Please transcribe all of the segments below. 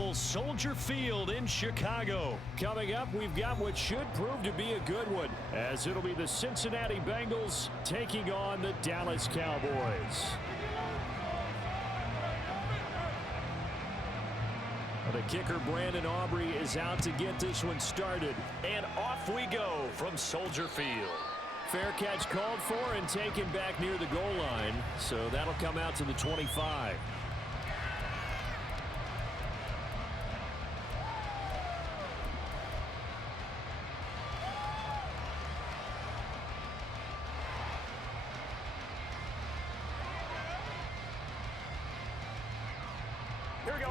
incredible Soldier Field in Chicago. Coming up, we've got what should prove to be a good one, as it'll be the Cincinnati Bengals taking on the Dallas Cowboys. The kicker, Brandon Aubrey, is out to get this one started. And off we go from Soldier Field. Fair catch called for and taken back near the goal line. So that'll come out to the 25. Here we go.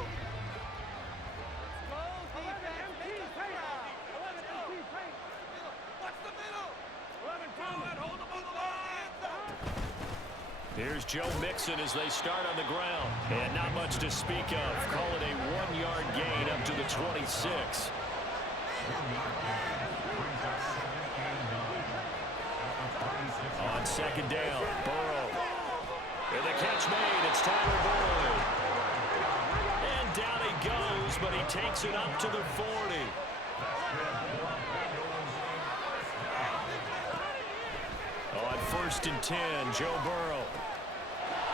Here's Joe Mixon as they start on the ground. And not much to speak of. Call it a 1-yard gain up to the 26. On second down, Burrow. And the catch made. It's Tyler Boyd. And down he goes, but he takes it up to the 40. On 1st and 10, Joe Burrow.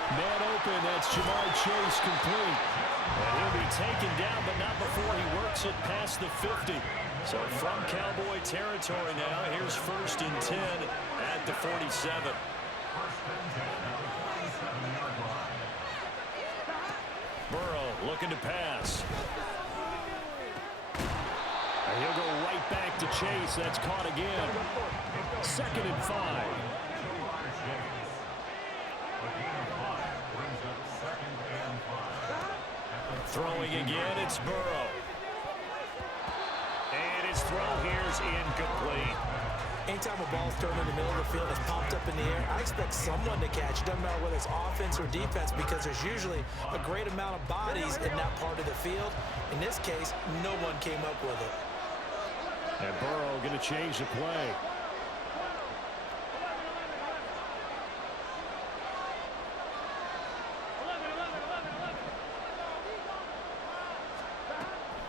Man open, that's Jamar Chase complete. And he'll be taken down, but not before he works it past the 50. So from Cowboy territory now, here's 1st and 10 at the 47. Burrow looking to pass. And he'll go right back to Chase. That's caught again. 2nd and 5. Throwing again, it's Burrow. And his throw here's incomplete. Anytime a ball's thrown in the middle of the field, it's popped up in the air, I expect someone to catch it. Doesn't matter whether it's offense or defense, because there's usually a great amount of bodies in that part of the field. In this case, no one came up with it. And Burrow going to change the play.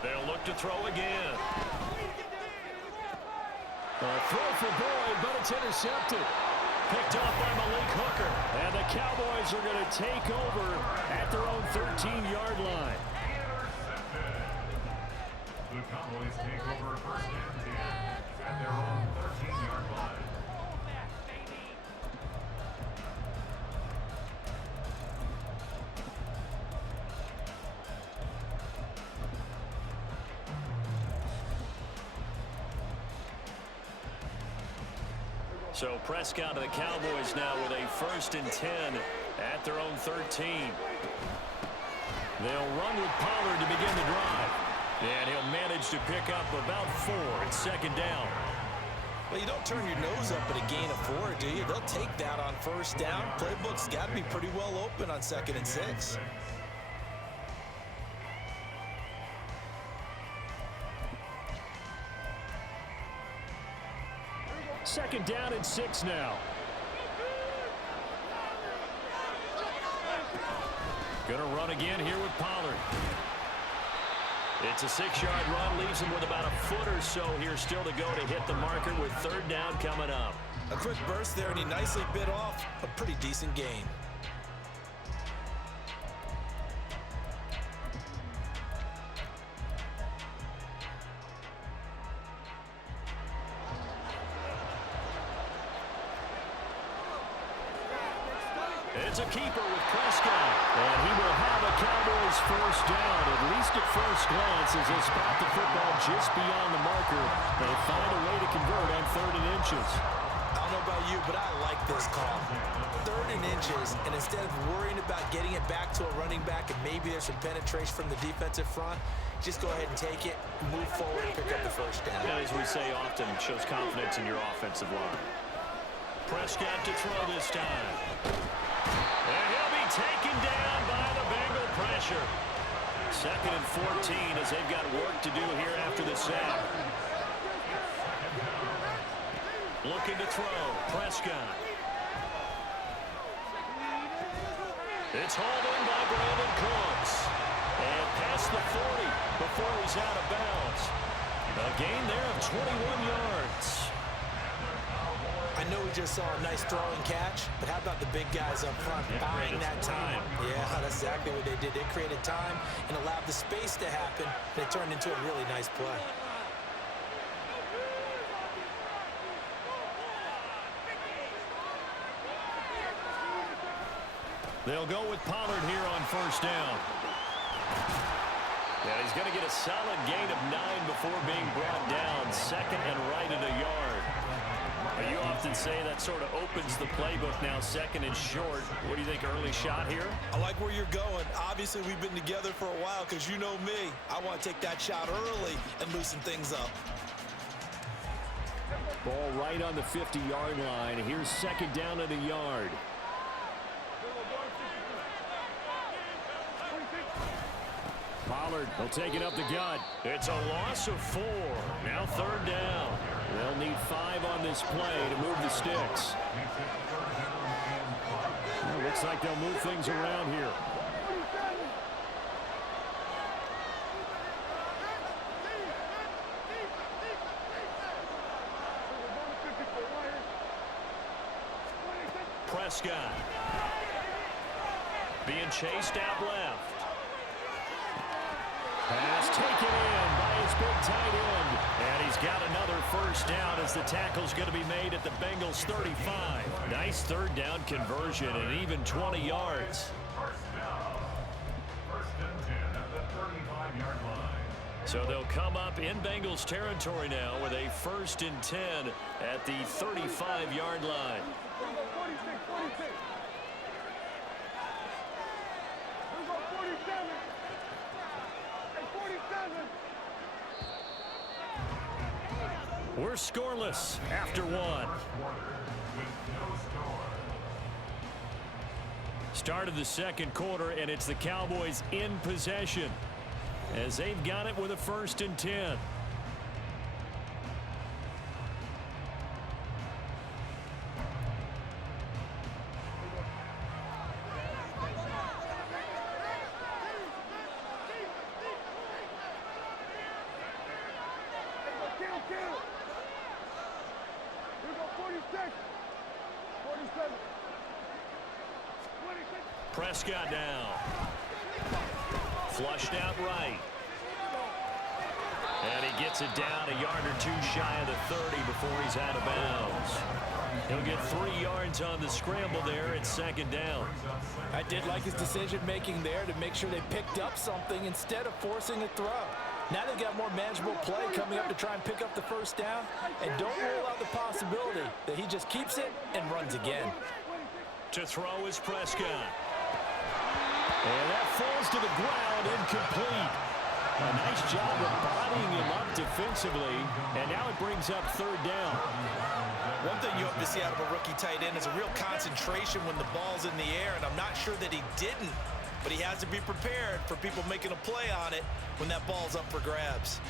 They'll look to throw again. A throw for Boyd, but it's intercepted. Picked off by Malik Hooker. And the Cowboys are going to take over at their own 13-yard line. The Cowboys take over 1st and 10 at their own 13-yard line. So Prescott to the Cowboys now with a 1st and 10 at their own 13. They'll run with Pollard to begin the drive. And he'll manage to pick up about 4 at 2nd down. Well, you don't turn your nose up at a gain of 4, do you? They'll take that on 1st down. Playbook's got to be pretty well open on 2nd and 6. Second down and 6 now. Gonna run again here with Pollard. It's a 6-yard run, leaves him with about a foot or so here still to go to hit the marker with 3rd down coming up. A quick burst there, and he nicely bit off a pretty decent gain. It's a keeper with Prescott. And he will have a Cowboys 1st down, at least at first glance, as they spot the football just beyond the marker. They find a way to convert on 3rd and inches. I don't know about you, but I like this call. 3rd and inches, and instead of worrying about getting it back to a running back and maybe there's some penetration from the defensive front, just go ahead and take it, move forward, and pick up the 1st down. And as we say often, it shows confidence in your offensive line. Prescott to throw this time. And he'll be taken down by the Bengal pressure. 2nd and 14 as they've got work to do here after the sack. Looking to throw. Prescott. It's hauled in by Brandon Cooks. And past the 40. before he's out of bounds. A gain there of 21 yards. I know we just saw a nice throwing catch, but how about the big guys up front buying that time? Yeah, that's exactly what they did. They created time and allowed the space to happen, and it turned into a really nice play. They'll go with Pollard here on first down. And he's going to get a solid gain of 9 before being brought down. Second and right at a yard. You often say that sort of opens the playbook now, second and short. What do you think, early shot here? I like where you're going. Obviously, we've been together for a while because you know me. I want to take that shot early and loosen things up. Ball right on the 50-yard line. Here's second down at a yard. Pollard will take it up the gut. It's a loss of 4. Now third down. They'll need 5 on this play to move the sticks. Well, looks like they'll move things around here. Prescott being chased out left. Pass taken in by his big tight end. And he's got another first down as the tackle's going to be made at the Bengals 35. Nice third down conversion and even 20 yards. First down. First and 10 at the 35-yard line. So they'll come up in Bengals territory now with a first and 10 at the 35-yard line. We're scoreless after 1. Start of the second quarter, and it's the Cowboys in possession as they've got it with a first and 10. Prescott down. Flushed out right. And he gets it down a yard or 2 shy of the 30 before he's out of bounds. He'll get 3 yards on the scramble there at second down. I did like his decision-making there to make sure they picked up something instead of forcing a throw. Now they've got more manageable play coming up to try and pick up the first down. And don't rule out the possibility that he just keeps it and runs again. To throw is Prescott. And that falls to the ground, incomplete. A nice job of bodying him up defensively, and now it brings up third down. One thing you hope to see out of a rookie tight end is a real concentration when the ball's in the air, and I'm not sure that he didn't, but he has to be prepared for people making a play on it when that ball's up for grabs.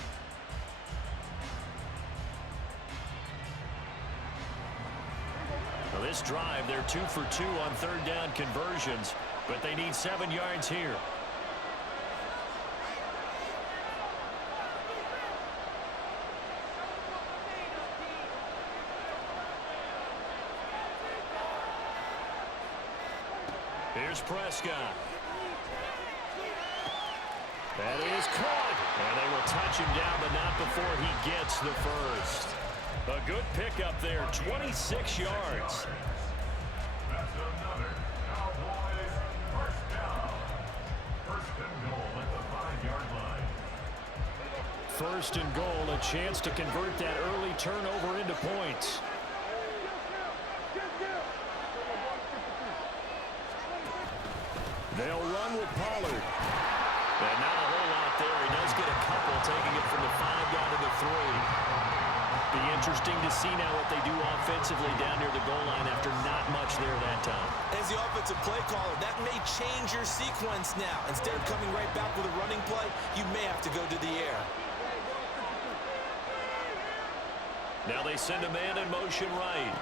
Well, this drive, they're 2 for 2 on third down conversions, but they need 7 yards here. Here's Prescott. That is caught. And they will touch him down, but not before he gets the first. A good pickup there, 26 yards. That's another Cowboys first down. First and goal at the 5-yard line. First and goal, a chance to convert that early turnover into points. They'll run with Pollard. And not a whole lot there. He does get a couple, taking it from the 5 down to the 3. Be interesting to see now what they do offensively down near the goal line after not much there that time. As the offensive play caller, that may change your sequence now. Instead of coming right back with a running play, you may have to go to the air. Now they send a man in motion right.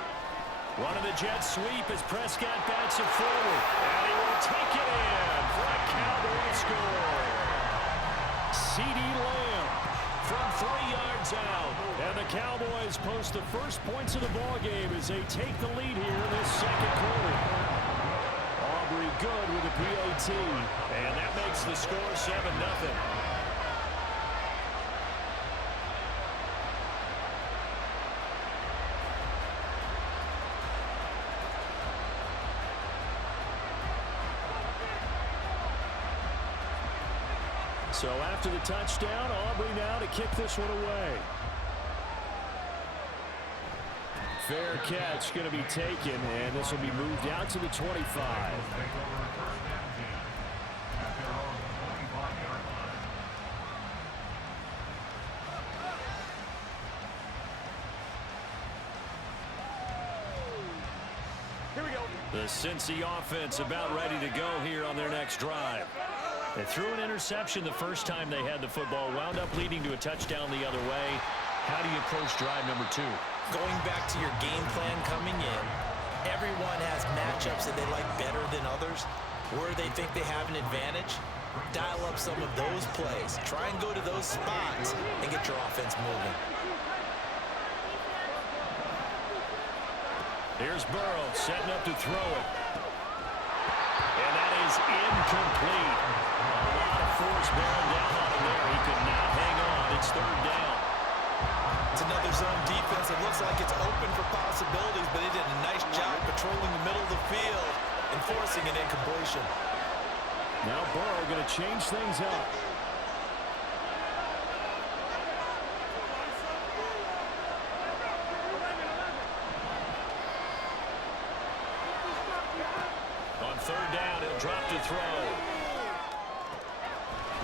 Running the jet sweep as Prescott bats it forward. And he will take it in for a Cowboy score. CeeDee Lamb from 3 yards out. And the Cowboys post the first points of the ballgame as they take the lead here in this second quarter. Aubrey good with a PAT. And that makes the score 7-0. So after the touchdown, Aubrey now to kick this one away. Fair catch going to be taken, and this will be moved out to the 25. Here we go. The Cincy offense about ready to go here on their next drive. They threw an interception the first time they had the football, wound up leading to a touchdown the other way. How do you approach drive number 2? Going back to your game plan coming in, everyone has matchups that they like better than others, where they think they have an advantage. Dial up some of those plays. Try and go to those spots and get your offense moving. Here's Burrow setting up to throw it. And that is incomplete. A lot of force bearing down on him there. He could not hang on. It's 3rd down. It's another zone defense. It looks like it's open for possibilities, but they did a nice job patrolling the middle of the field and forcing an incompletion. Now Burrow going to change things up. On 3rd down, he'll drop to throw.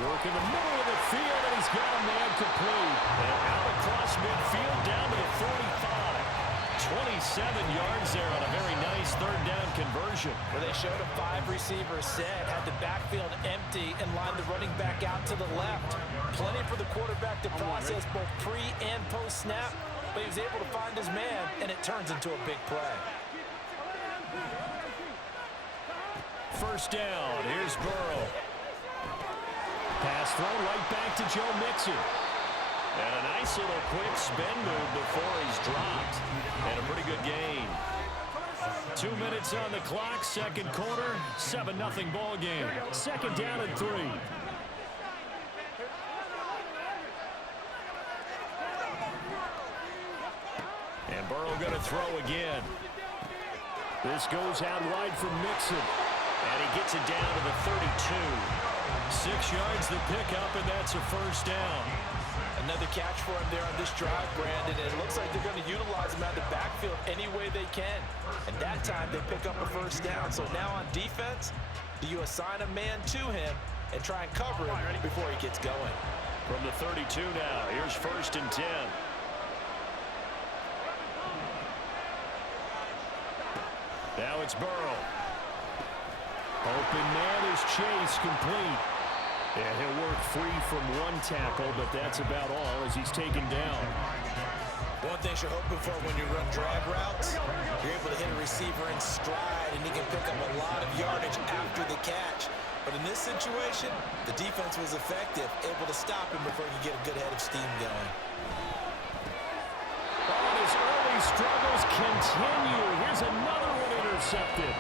Work in the middle of the field, and he's got a man complete. And out across midfield, down to the 45. 27 yards there on a very nice 3rd down conversion. Where they showed a 5-receiver set, had the backfield empty, and lined the running back out to the left. Plenty for the quarterback to process both pre- and post-snap, but he was able to find his man, and it turns into a big play. 1st down, here's Burrow. Pass thrown right back to Joe Mixon. And a nice little quick spin move before he's dropped. And a pretty good gain. 2 minutes on the clock, 2nd quarter, 7-0 ball game. 2nd down and 3. And Burrow going to throw again. This goes out wide for Mixon. And he gets it down to the 32. 6 yards the pickup, and that's a 1st down. Another catch for him there on this drive, Brandon, and it looks like they're going to utilize him out of the backfield any way they can. And that time they pick up a 1st down. So now on defense, do you assign a man to him and try and cover him before he gets going? From the 32 now, here's 1st and 10. Now it's Burrow. Open man is Chase, complete. And he'll work free from 1 tackle, but that's about all as he's taken down. One thing you're hoping for when you run drag routes, you're able to hit a receiver in stride, and he can pick up a lot of yardage after the catch. But in this situation, the defense was effective, able to stop him before he could get a good head of steam going. Oh, his early struggles continue. Here's another one intercepted.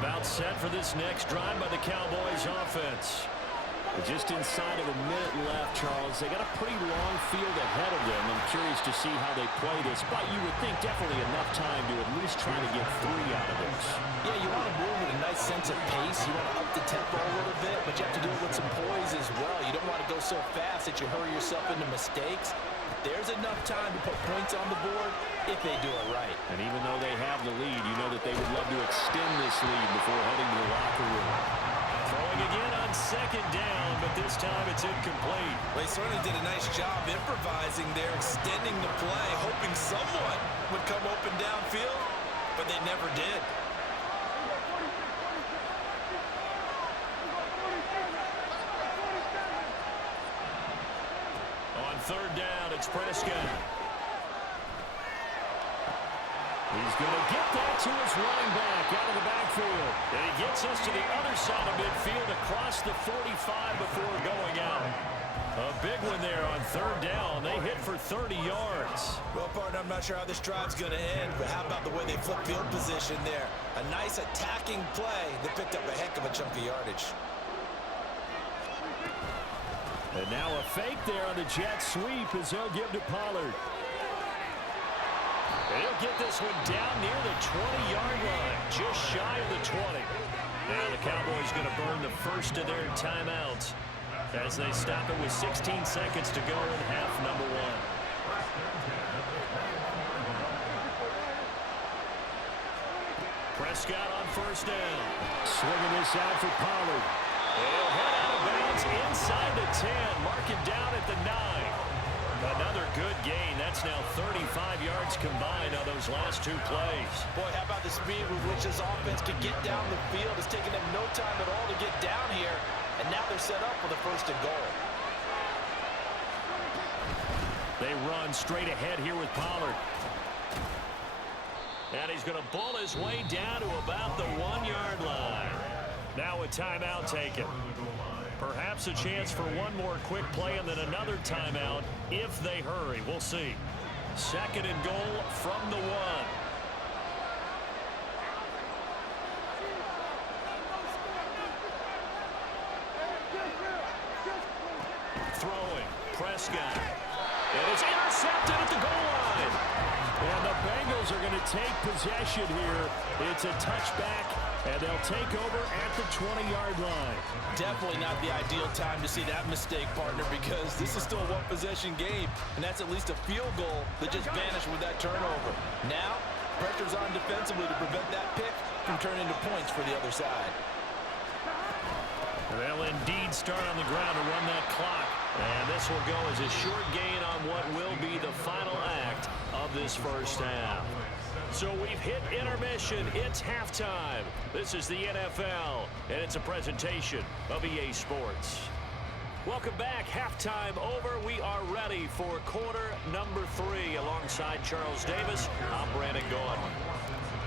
About set for this next drive by the Cowboys offense. Just inside of a minute left, Charles. They got a pretty long field ahead of them. I'm curious to see how they play this, but you would think definitely enough time to at least try to get 3 out of this. Yeah, you want to move with a nice sense of pace. You want to up the tempo a little bit, but you have to do it with some poise as well. You don't want to go so fast that you hurry yourself into mistakes. There's enough time to put points on the board if they do it right. And even though they have the lead, you know that they would love to extend this lead before heading to the locker room. Throwing again on 2nd down, but this time it's incomplete. They certainly did a nice job improvising there, extending the play, hoping someone would come open downfield, but they never did. On 3rd down, it's Prescott. He's going to get that to his running back out of the backfield. And he gets us to the other side of midfield across the 45 before going out. A big one there on third down. They hit for 30 yards. Well, partner, I'm not sure how this drive's going to end, but how about the way they flip field position there? A nice attacking play that picked up a heck of a chunk of yardage. And now a fake there on the jet sweep as they'll give to Pollard. And he'll get this one down near the 20-yard line, just shy of the 20. Now the Cowboys going to burn the first of their timeouts as they stop it with 16 seconds to go in half number one. Prescott on first down. Swinging this out for Pollard. He'll head out of bounds inside the 10. Mark him down at the 9. Another good gain. That's now 35 yards combined on those last two plays. Boy, how about the speed with which this offense can get down the field? It's taken them no time at all to get down here. And now they're set up for the first and goal. They run straight ahead here with Pollard. And he's going to bull his way down to about the 1-yard line. Now a timeout taken. Perhaps a chance for one more quick play and then another timeout if they hurry. We'll see. Second and goal from the 1. Throwing. Prescott. And it's intercepted at the goal line. And the Bengals are going to take possession here. It's a touchback, and they'll take over at the 20-yard line. Definitely not the ideal time to see that mistake, partner, because this is still a one-possession game, and that's at least a field goal that just vanished with that turnover. Now, pressure's on defensively to prevent that pick from turning into points for the other side. They'll indeed start on the ground to run that clock. And this will go as a short gain on what will be the final act of this first half. So we've hit intermission. It's halftime. This is the NFL, and it's a presentation of EA Sports. Welcome back. Halftime over. We are ready for quarter number 3. Alongside Charles Davis, I'm Brandon Gaudin.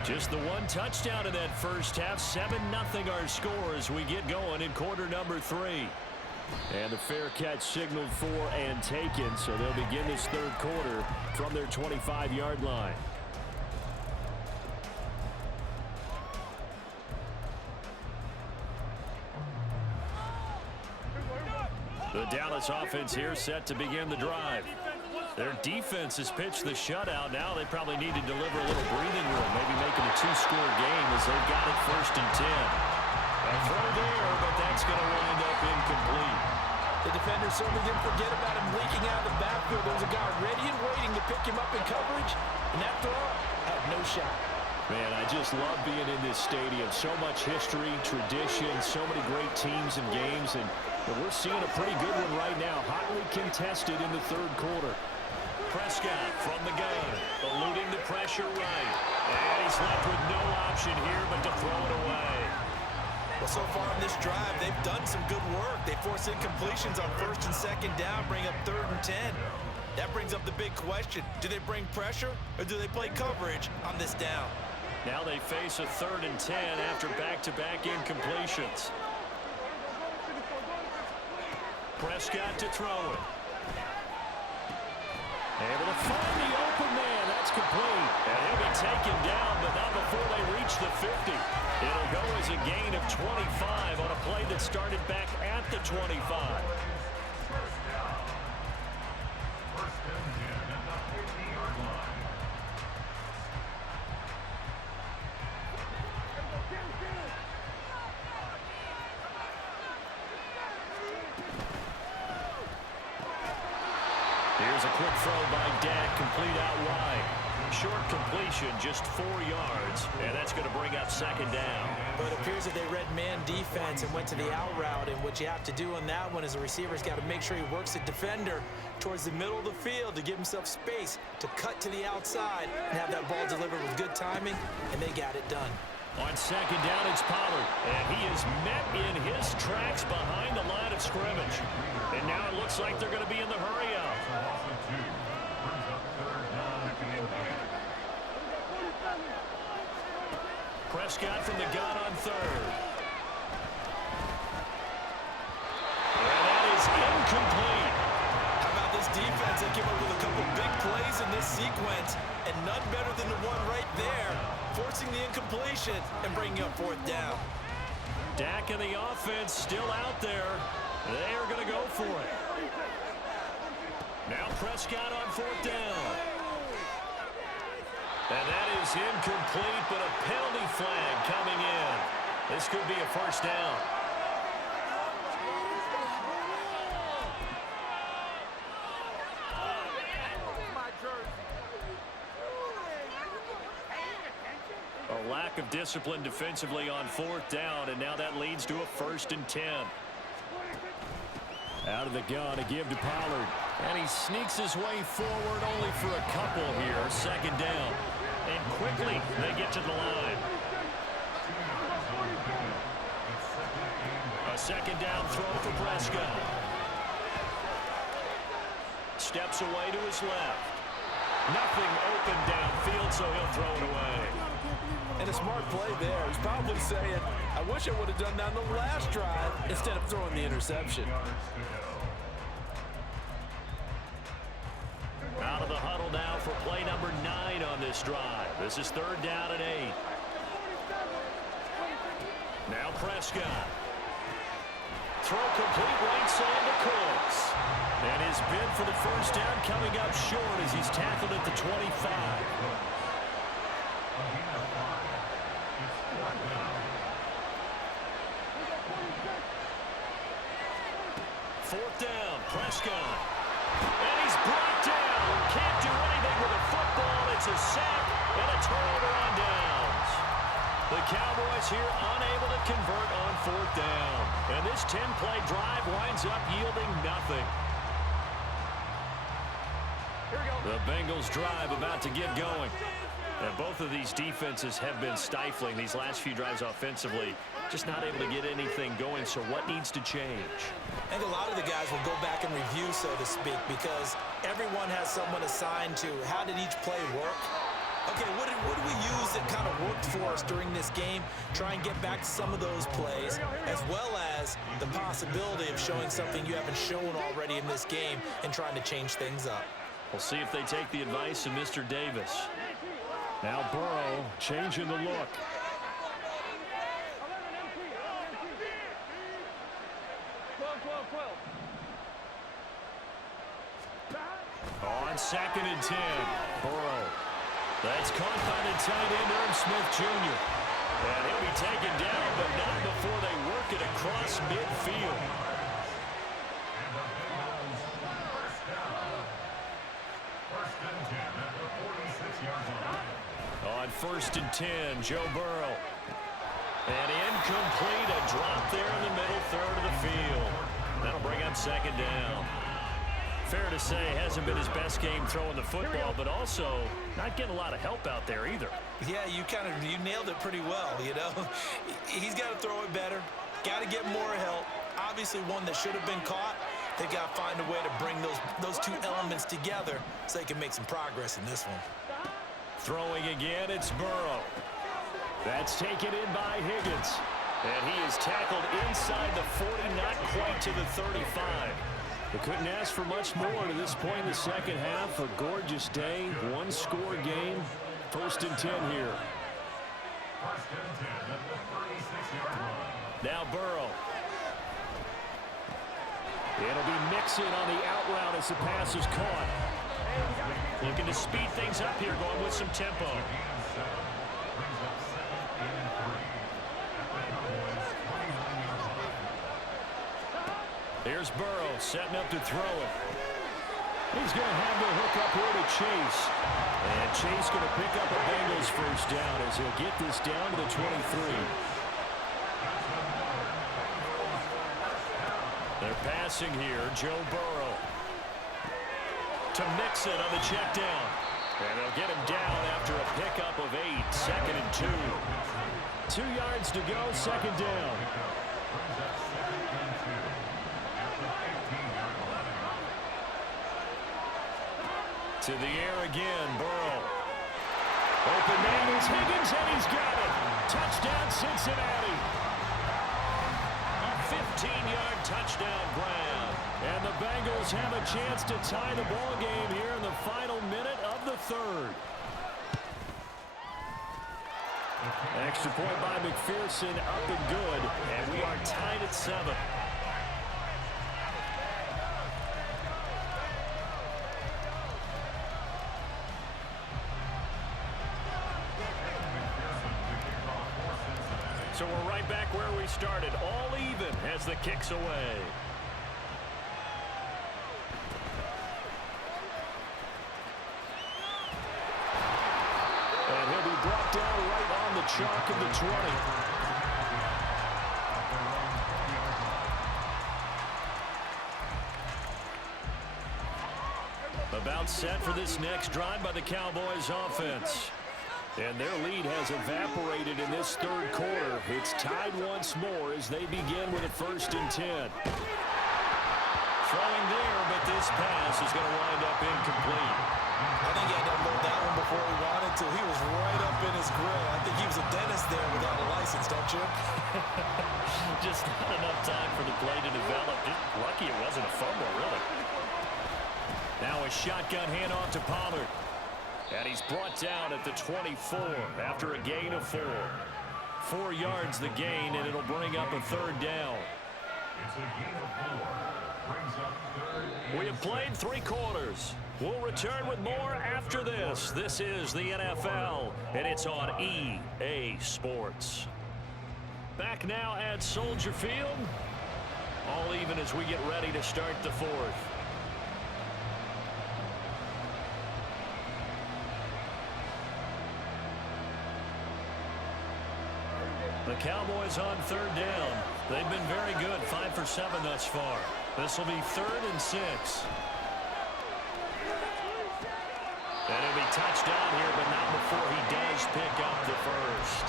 Just the one touchdown in that first half. 7-0 our score as we get going in quarter number 3. And the fair catch signaled for and taken, so they'll begin this third quarter from their 25-yard line. The Dallas offense here set to begin the drive. Their defense has pitched the shutout. Now they probably need to deliver a little breathing room, maybe making a 2-score game as they've got it first and 10. A throw there, but that's going to wind up incomplete. The defender certainly didn't forget about him leaking out of the backfield. There was a guy ready and waiting to pick him up in coverage, and that throw had no shot. Man, I just love being in this stadium. So much history, tradition, so many great teams and games, and we're seeing a pretty good one right now, hotly contested in the third quarter. Prescott from the gun, eluding the pressure right. And he's left with no option here but to throw it away. Well, so far in this drive, they've done some good work. They force incompletions on first and second down, bring up third and 10. That brings up the big question. Do they bring pressure or do they play coverage on this down? Now they face a third and 10 after back-to-back incompletions. Prescott to throw it. Able to find the open man. That's complete. And he'll be taken down, but not before they reach the 50. It'll go as a gain of 25 on a play that started back at the 25. First down. First and 10 at the 50-yard line. Here's a quick throw by Dak, complete out wide. Short completion, just 4 yards, and that's going to bring up second down. But it appears that they read man defense and went to the out route, and what you have to do on that one is the receiver's got to make sure he works the defender towards the middle of the field to give himself space to cut to the outside and have that ball delivered with good timing, and they got it done. On second down, it's Pollard, and he is met in his tracks behind the line of scrimmage. And now it looks like they're going to be in the hurry up. Prescott from the gun on third. And that is incomplete. How about this defense? They came up with a couple big plays in this sequence, and none better than the one right there, forcing the incompletion and bringing up fourth down. Dak and the offense still out there. They are going to go for it. Now Prescott on fourth down. And that is incomplete, but a penalty flag coming in. This could be a first down. A lack of discipline defensively on fourth down, and now that leads to a 1st and 10. Out of the gun, a give to Pollard. And he sneaks his way forward only for a couple here. 2nd down. And quickly, they get to the line. A 2nd down throw for Prescott. Steps away to his left. Nothing open downfield, so he'll throw it away. And a smart play there. He's probably saying, I wish I would have done that on the last drive instead of throwing the interception. Out of the huddle now for play number 9 on this drive. This is 3rd down and 8. Now Prescott. Throw complete right side to Cooks. And his bid for the first down coming up short as he's tackled at the 25. Fourth down, Prescott. And he's brought down. Can't do anything with a football. It's a sack and a turnover on downs. The Cowboys here unable to convert on fourth down. And this 10-play drive winds up yielding nothing. Here we go. The Bengals drive about to get going. And both of these defenses have been stifling these last few drives offensively. Just not able to get anything going, so what needs to change? I think a lot of the guys will go back and review, so to speak, because everyone has someone assigned to how did each play work. Okay, what did we use that kind of worked for us during this game? Try and get back to some of those plays, as well as the possibility of showing something you haven't shown already in this game and trying to change things up. We'll see if they take the advice of Mr. Davis. Now Burrow changing the look. On 2nd and 10, Burrow. That's caught by the tight end, Irv Smith Jr. And he'll be taken down, but not before they work it across midfield. On 1st and 10, Joe Burrow. And incomplete, a drop there in the middle third of the field. That'll bring up 2nd down. Fair to say, hasn't been his best game throwing the football, but also not getting a lot of help out there either. Yeah, you nailed it pretty well, you know. He's got to throw it better, got to get more help. Obviously one that should have been caught. They've got to find a way to bring those two elements together so they can make some progress in this one. Throwing again, it's Burrow. That's taken in by Higgins. And he is tackled inside the 40, not quite to the 35. They couldn't ask for much more to this point in the second half. A gorgeous day, one-score game. 1st and 10 here. Now Burrow. It'll be Mixon on the out route as the pass is caught. Looking to speed things up here, going with some tempo. Here's Burrow setting up to throw it. He's going to have the hook up here to Chase. And Chase going to pick up a Bengals first down as he'll get this down to the 23. They're passing here, Joe Burrow. To Mixon on the check down. And they'll get him down after a pickup of 8. 2nd and 2. 2 yards to go, 2nd down. To the air again, Burrow. Open man is Higgins, and he's got it. Touchdown, Cincinnati. A 15-yard touchdown grab. And the Bengals have a chance to tie the ball game here in the final minute of the third. Extra point by McPherson, up and good. And we are tied at 7. So we're right back where we started, all even as the kick's away. And he'll be brought down right on the chalk of the 20. About set for this next drive by the Cowboys offense. And their lead has evaporated in this third quarter. It's tied once more as they begin with a 1st and 10. Throwing there, but this pass is going to wind up incomplete. I think he had to unload that one before he wanted to. He was right up in his grill. I think he was a dentist there without a license, don't you? Just not enough time for the play to develop. Lucky it wasn't a fumble, really. Now a shotgun handoff to Pollard. And he's brought down at the 24 after a gain of 4. 4 yards the gain, and it'll bring up a 3rd down. It's a gain of 4. Brings up 3rd. We have played 3 quarters. We'll return with more after this. This is the NFL, and it's on EA Sports. Back now at Soldier Field. All even as we get ready to start the 4th. The Cowboys on 3rd down. They've been very good, 5 for 7 thus far. This will be 3rd and 6. And it'll be touchdown here, but not before he does pick up the 1st.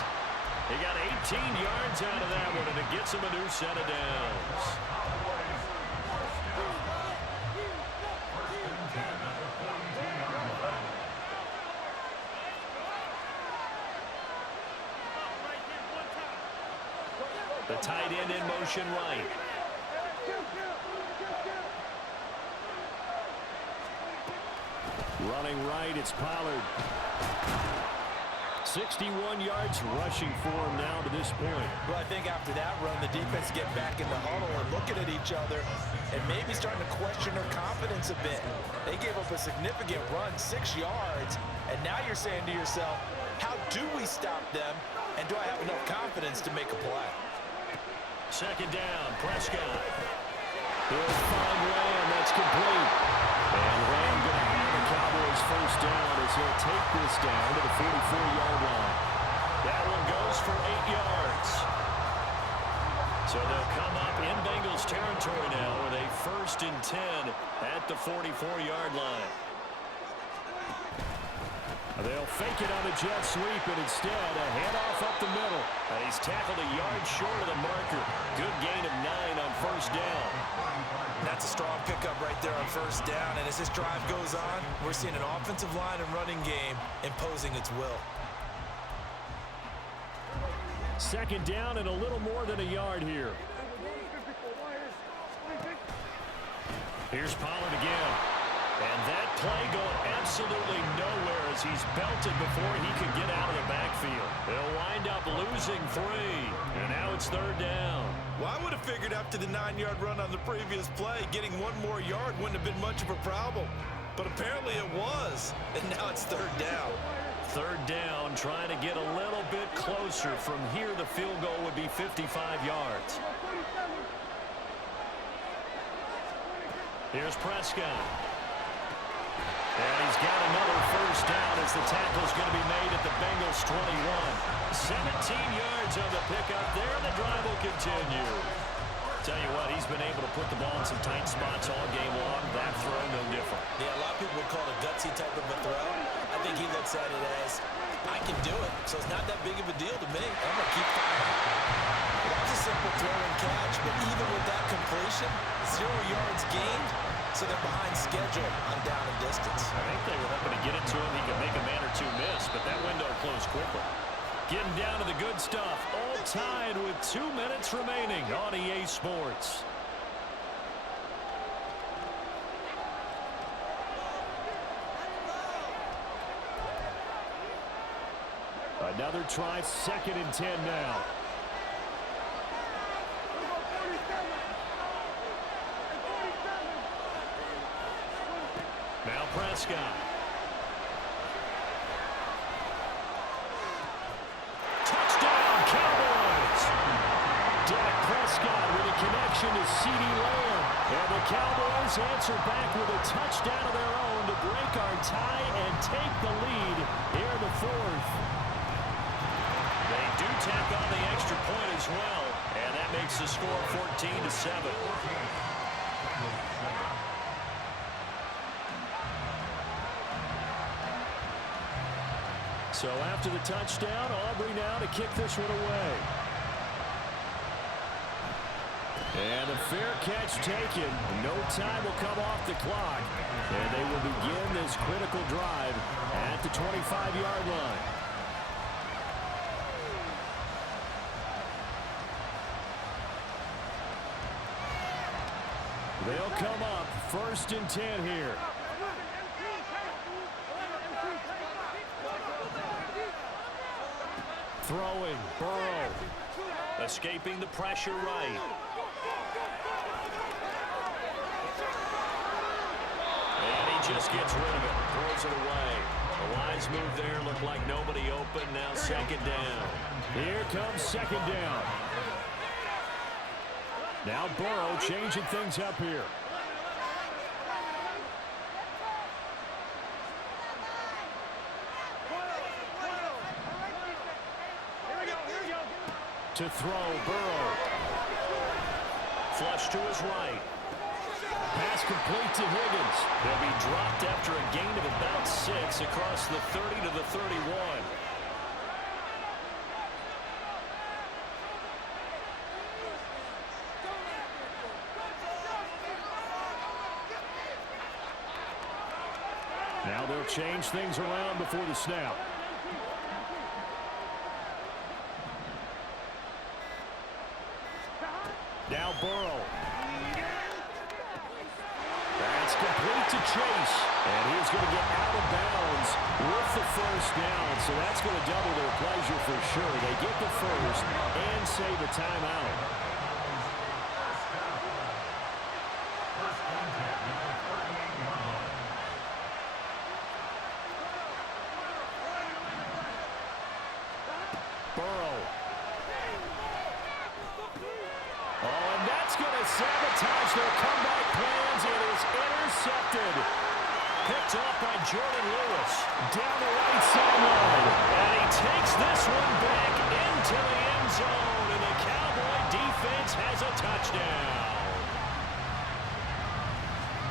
He got 18 yards out of that one, and it gets him a new set of downs. The tight end in motion right. Running right, it's Pollard. 61 yards rushing for him now to this point. Well, I think after that run, the defense get back in the huddle and looking at each other and maybe starting to question their confidence a bit. They gave up a significant run, 6 yards, and now you're saying to yourself, how do we stop them, and do I have enough confidence to make a play? 2nd down, Prescott. He'll find Lamb, that's complete. And Lamb going to have the Cowboys 1st down as he'll take this down to the 44-yard line. That one goes for 8 yards. So they'll come up in Bengals territory now with a 1st and 10 at the 44-yard line. They'll fake it on a jet sweep, and instead a handoff up the middle. And he's tackled a yard short of the marker. Good gain of 9 on 1st down. That's a strong pickup right there on 1st down. And as this drive goes on, we're seeing an offensive line and running game imposing its will. 2nd down and a little more than a yard here. Here's Pollard again. And that play going absolutely nowhere as he's belted before he could get out of the backfield. They'll wind up losing 3. And now it's 3rd down. Well, I would have figured after the 9-yard run on the previous play, getting 1 more yard wouldn't have been much of a problem. But apparently it was. And now it's 3rd down. 3rd down, trying to get a little bit closer. From here, the field goal would be 55 yards. Here's Prescott. And he's got another 1st down as the tackle's going to be made at the Bengals 21. 17 yards on the pickup there, and the drive will continue. Tell you what, he's been able to put the ball in some tight spots all game long. That throw, no different. Yeah, a lot of people would call it a gutsy type of a throw. I think he looks at it as, I can do it, so it's not that big of a deal to me. I'm going to keep firing. That was a simple throw and catch, but even with that completion, 0 yards gained, so they're behind schedule on down and distance. I think they were hoping to get it to him. He could make a man or two miss, but that window closed quickly. Getting down to the good stuff. All tied with 2 minutes remaining on EA Sports. Another try, 2nd and 10 now. Now Prescott. Touchdown, Cowboys! Dak Prescott with a connection to CeeDee Lamb. And the Cowboys answer back with a touchdown of their own to break our tie and take the lead here in the 4th. They do tack on the extra point as well, and that makes the score 14-7. So after the touchdown, Aubrey now to kick this one away. And a fair catch taken. No time will come off the clock. And they will begin this critical drive at the 25-yard line. They'll come up 1st and 10 here. Throwing, Burrow. Escaping the pressure right. And he just gets rid of it. Throws it away. The wise move there. Looked like nobody open. Now 2nd down. Here comes 2nd down. Now Burrow changing things up here. To throw, Burrow. Flush to his right. Pass complete to Higgins. They'll be dropped after a gain of about 6 across the 30 to the 31. Now they'll change things around before the snap. Now Burrow. That's complete to Chase. And he's going to get out of bounds with the 1st down. So that's going to double their pleasure for sure. They get the 1st and save a timeout. Sabotage their comeback plans. It is intercepted. Picked off by Jordan Lewis. Down the right sideline. And he takes this one back into the end zone. And the Cowboy defense has a touchdown.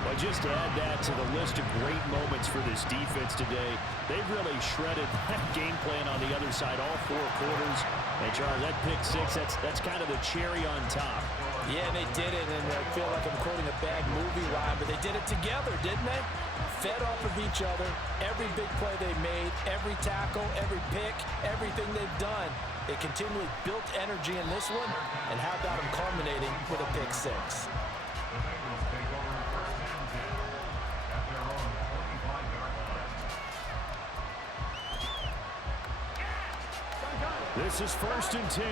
Well, just to add that to the list of great moments for this defense today, they've really shredded that game plan on the other side all 4 quarters. And, Charles, that pick 6, that's kind of the cherry on top. Yeah, they did it, and I feel like I'm quoting a bad movie line, but they did it together, didn't they? Fed off of each other, every big play they made, every tackle, every pick, everything they've done. They continually built energy in this one, and how about them culminating with a pick 6? This is 1st and 10.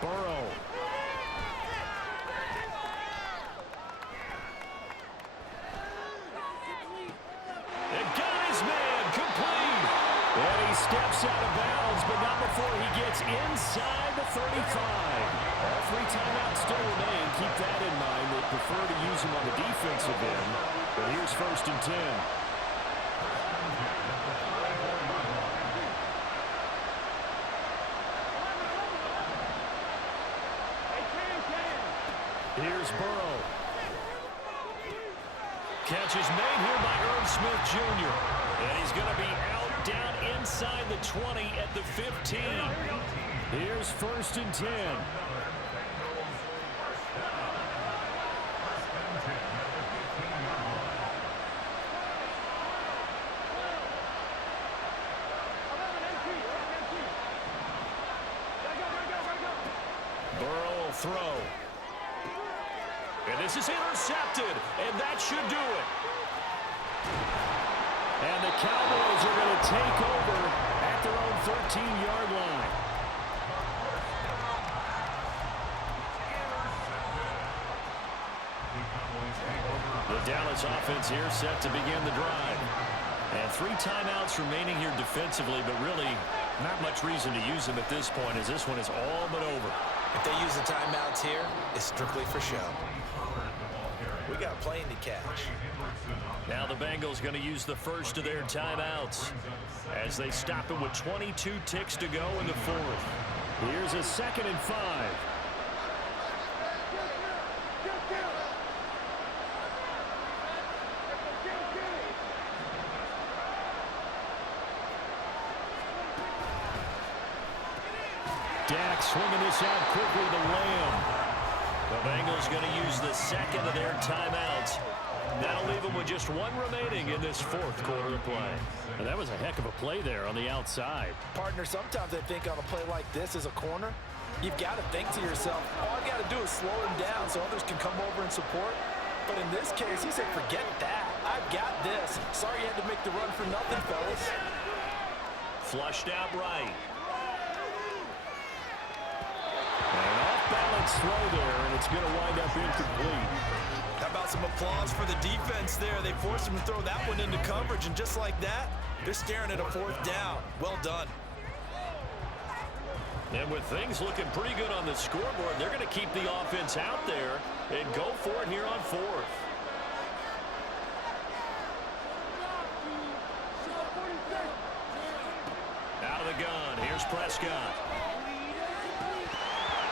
Burrow. And got his man complete. And he steps out of bounds, but not before he gets inside the 35. All 3 timeouts still remain. Keep that in mind. They prefer to use him on the defensive end. But here's 1st and 10. Here's Burrow. Catch is made here by Irv Smith Jr. And he's going to be out down inside the 20 at the 15. Here's 1st and 10. Burrow will throw. And this is intercepted, and that should do it. And the Cowboys are going to take over at their own 13-yard line. The Dallas offense here set to begin the drive. And 3 timeouts remaining here defensively, but really not much reason to use them at this point, as this one is all but over. If they use the timeouts here, it's strictly for show. We got a plane to catch. Now the Bengals going to use the first of their timeouts as they stop it with 22 ticks to go in the 4th. Here's a 2nd and 5. Dak swinging this out quickly to Lamb. The Bengals going to use the 2nd of their timeouts. That'll leave them with just 1 remaining in this 4th quarter of play. And that was a heck of a play there on the outside. Partner, sometimes I think on a play like this as a corner, you've got to think to yourself, all I got to do is slow him down so others can come over and support. But in this case, he said, forget that. I've got this. Sorry you had to make the run for nothing, fellas. Flushed out right. An off-balance throw there, and it's going to wind up incomplete. How about some applause for the defense there? They forced him to throw that one into coverage, and just like that, they're staring at a 4th down. Well done. And with things looking pretty good on the scoreboard, they're going to keep the offense out there and go for it here on 4th. Out of the gun, here's Prescott.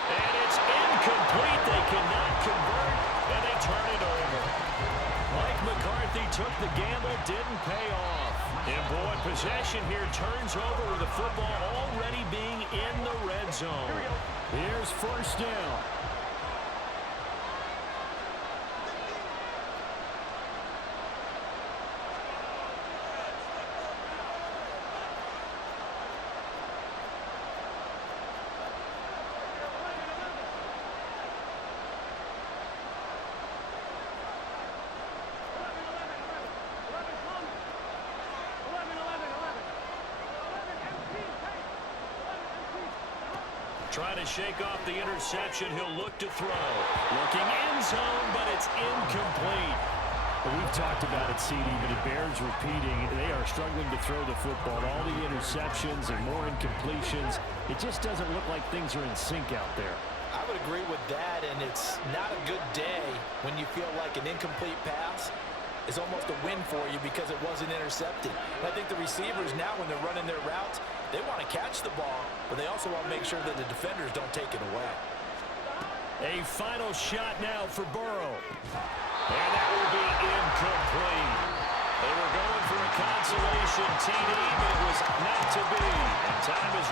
And it's incomplete. They cannot convert, and they turn it over. Mike McCarthy took the gamble, didn't pay off. And boy, possession here turns over with the football already being in the red zone. Here's 1st down. Trying to shake off the interception. He'll look to throw. Looking end zone, but it's incomplete. We've talked about it, CD, but it bears repeating. They are struggling to throw the football. All the interceptions and more incompletions. It just doesn't look like things are in sync out there. I would agree with that, and it's not a good day when you feel like an incomplete pass is almost a win for you because it wasn't intercepted. And I think the receivers now, when they're running their routes, they want to catch the ball, but they also want to make sure that the defenders don't take it away. A final shot now for Burrow. And that will be incomplete. They were going for a consolation TD, but it was not to be. And time is